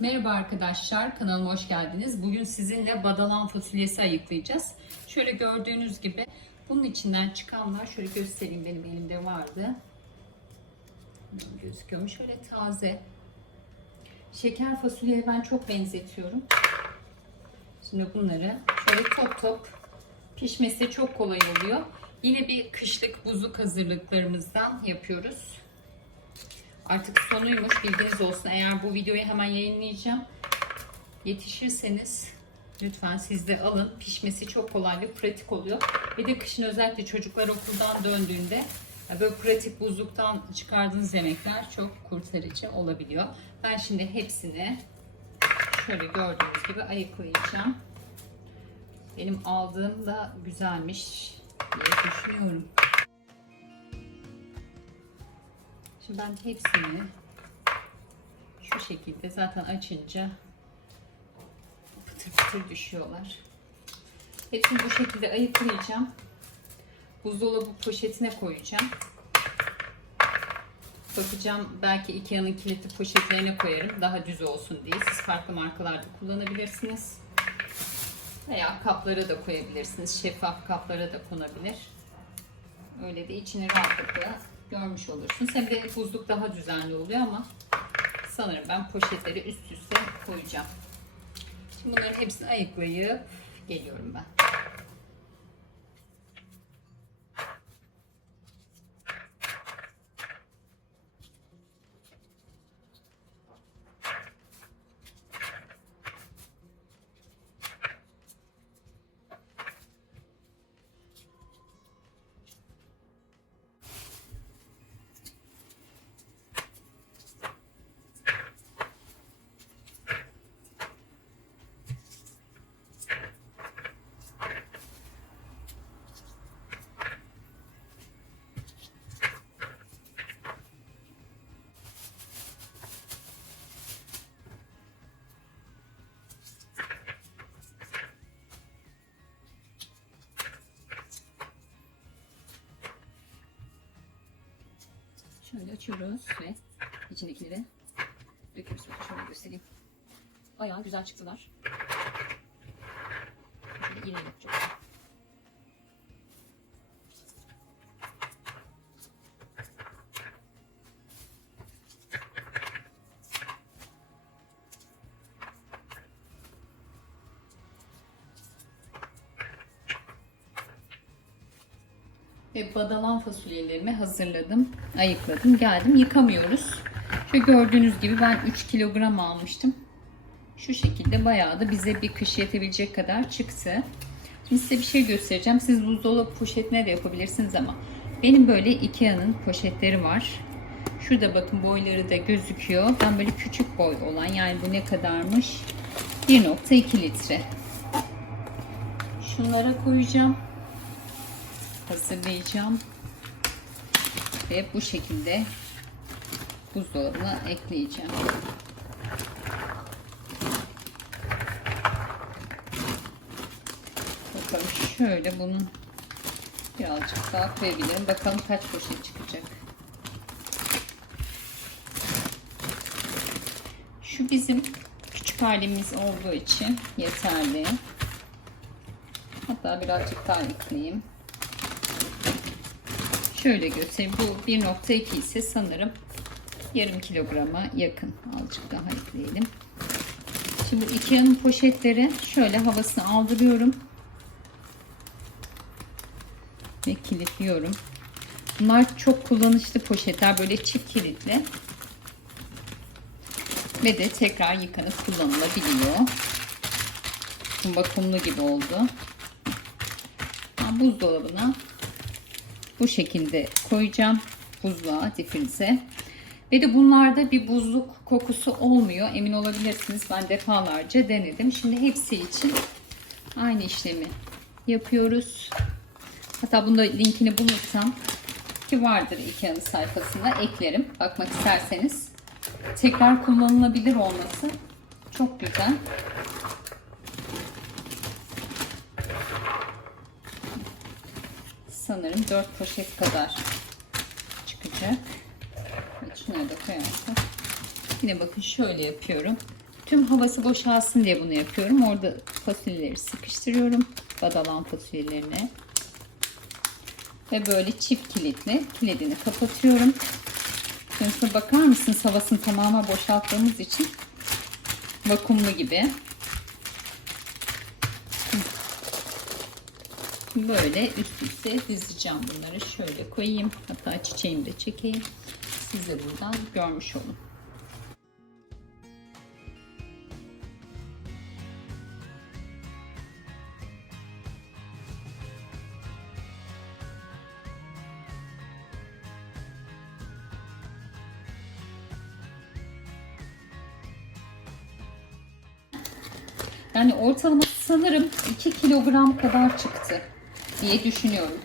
Merhaba arkadaşlar, kanalıma hoş geldiniz. Bugün sizinle badalan fasulyesi ayıklayacağız. Şöyle gördüğünüz gibi bunun içinden çıkanlar, şöyle göstereyim benim elimde vardı. Gözüküyor mu? Şöyle taze. Şeker fasulyeye ben çok benzetiyorum. Şimdi bunları şöyle top top pişmesi çok kolay oluyor. Yine bir kışlık buzluk hazırlıklarımızdan yapıyoruz. Artık sonuymuş bilginiz olsun. Eğer bu videoyu hemen yayınlayacağım. Yetişirseniz lütfen siz de alın. Pişmesi çok kolay ve pratik oluyor. Bir de kışın özellikle çocuklar okuldan döndüğünde böyle pratik buzluktan çıkardığınız yemekler çok kurtarıcı olabiliyor. Ben şimdi hepsini şöyle gördüğünüz gibi ayıklayacağım. Benim aldığım da güzelmiş diye düşünüyorum. Şimdi ben hepsini şu şekilde zaten açınca pıtır pıtır düşüyorlar. Hepsini bu şekilde ayıklayacağım. Buzdolabı poşetine koyacağım. Bakacağım belki Ikea'nın kilitli poşetlerine koyarım. Daha düz olsun diye. Siz farklı markalarda kullanabilirsiniz. Veya kaplara da koyabilirsiniz. Şeffaf kaplara da konabilir. Öyle de içini rahatlıkla görmüş olursunuz. Hem de buzluk daha düzenli oluyor ama sanırım ben poşetleri üst üste koyacağım. Şimdi bunların hepsini ayıklayıp geliyorum ben. Şöyle açıyoruz ve içindekileri döküyoruz. Bakın Şöyle göstereyim. Bayağı güzel çıktılar. Şöyle yine yapacağız. Ve badalan fasulyelerimi hazırladım, ayıkladım, geldim. Yıkamıyoruz. Şöyle gördüğünüz gibi ben 3 kilogram almıştım. Şu şekilde bayağı da bize bir kış yetebilecek kadar çıktı. Şimdi size bir şey göstereceğim. Siz buzdolabı poşetine de yapabilirsiniz ama benim böyle Ikea'nın poşetleri var. Şurada bakın boyları da gözüküyor. Ben böyle küçük boy olan yani bu ne kadarmış? 1.2 litre. Şunlara koyacağım hazırlayacağım. Ve bu şekilde buzdolabına ekleyeceğim. Bakalım şöyle bunun birazcık daha koyabilirim. Bakalım kaç poşet çıkacak. Şu bizim küçük halimiz olduğu için yeterli. Hatta birazcık daha ekleyeyim. Şöyle göstereyim. Bu 1.2 ise sanırım yarım kilograma yakın. Azıcık daha ekleyelim. Şimdi Ikea'nın poşetleri şöyle havasını aldırıyorum. Ve kilitliyorum. Bunlar çok kullanışlı poşetler. Böyle çift kilitli. Ve de tekrar yıkanıp kullanılabiliyor. Vakumlu gibi oldu. Buzdolabına bu şekilde koyacağım buzluğa difrize. Ve de bunlarda bir buzluk kokusu olmuyor. Emin olabilirsiniz. Ben defalarca denedim. Şimdi hepsi için aynı işlemi yapıyoruz. Hatta bunda linkini bulursam ki vardır Ikea'nın sayfasında eklerim. Bakmak isterseniz. Tekrar kullanılabilir olması çok güzel. Sanırım 4 poşet kadar çıkacak. Şunları da koyarsak. Yine bakın şöyle yapıyorum. Tüm havası boşalsın diye bunu yapıyorum. Orada fasulyeleri sıkıştırıyorum. Badalan fasulyelerini. Ve böyle çift kilitli kilidini kapatıyorum. Şuna bakar mısınız havasını tamamen boşalttığımız için vakumlu gibi. Böyle üst üste dizeceğim bunları. Şöyle koyayım. Hatta çiçeğimi de çekeyim. Siz de buradan görmüş olun. Yani ortalama sanırım 2 kilogram kadar çıktı diye düşünüyorum.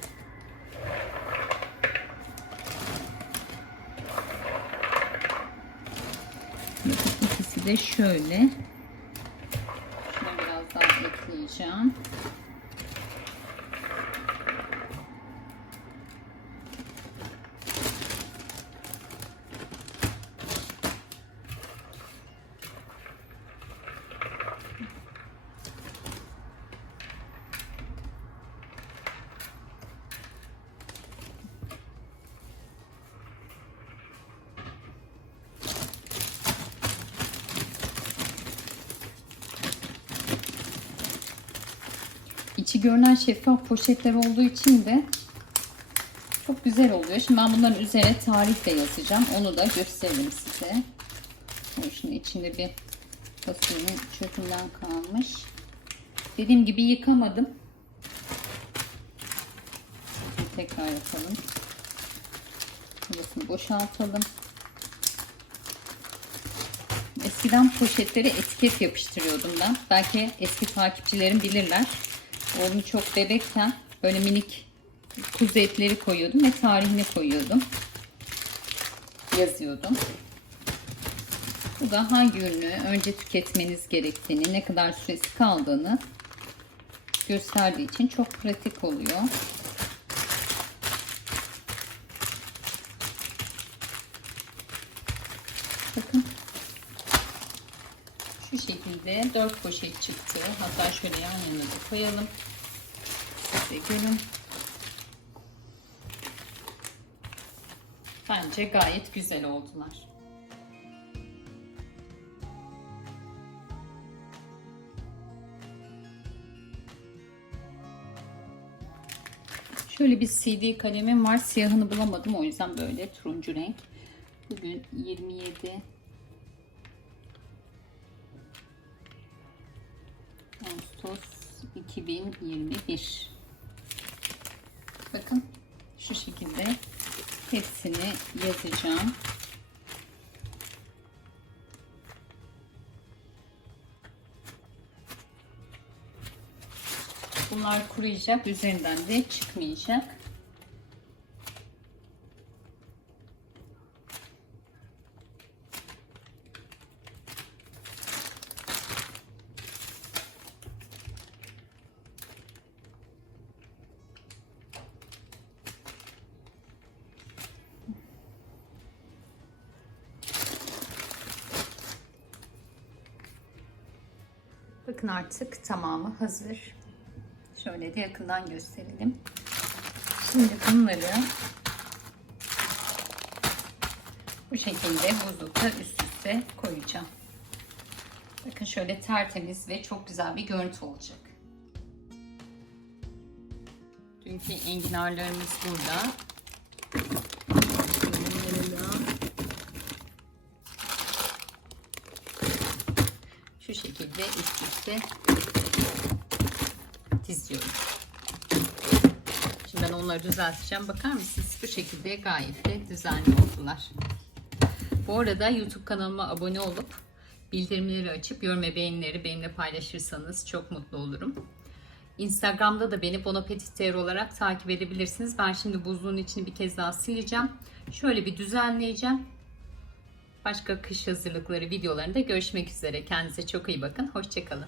Bakın ikisi de şöyle. Şuna biraz daha ekleyeceğim. İçi görünen şeffaf poşetler olduğu için de çok güzel oluyor. Şimdi ben bunların üzerine tarih de yazacağım. Onu da gösteririm size. Şimdi içinde bir fasulyenin çöpünden kalmış. Dediğim gibi yıkamadım. Şimdi tekrar yapalım. Havasını boşaltalım. Eskiden poşetlere etiket yapıştırıyordum ben. Belki eski takipçilerim bilirler. Oğlum çok bebekken böyle minik kuzu etleri koyuyordum ve tarihini koyuyordum. Yazıyordum. Bu da hangi ürünü önce tüketmeniz gerektiğini, ne kadar süresi kaldığını gösterdiği için çok pratik oluyor. Bakın. Şu şekilde 4 poşet çıktı. Hatta şöyle yan yana da koyalım. Siz de görün. Bence gayet güzel oldular. Şöyle bir CD kalemim var. Siyahını bulamadım. O yüzden böyle turuncu renk. Bugün 27 Ağustos 2021. Bakın şu şekilde hepsini yazacağım. Bunlar kuruyacak, üzerinden de çıkmayacak. Bakın artık tamamı hazır. Şöyle de yakından gösterelim. Şimdi bunları bu şekilde buzlukta üst üste koyacağım. Bakın şöyle tertemiz ve çok güzel bir görüntü olacak. Dünkü enginarlarımız burada. Şekilde üst üste diziyorum. Şimdi ben onları düzelteceğim. Bakar mısınız? Bu şekilde gayet de düzenli oldular. Bu arada YouTube kanalıma abone olup bildirimleri açıp yorum ve beğenileri benimle paylaşırsanız çok mutlu olurum. Instagram'da da beni Bonapetit olarak takip edebilirsiniz. Ben şimdi buzluğun içini bir kez daha sileceğim. Şöyle bir düzenleyeceğim. Başka kış hazırlıkları videolarında görüşmek üzere. Kendinize çok iyi bakın. Hoşçakalın.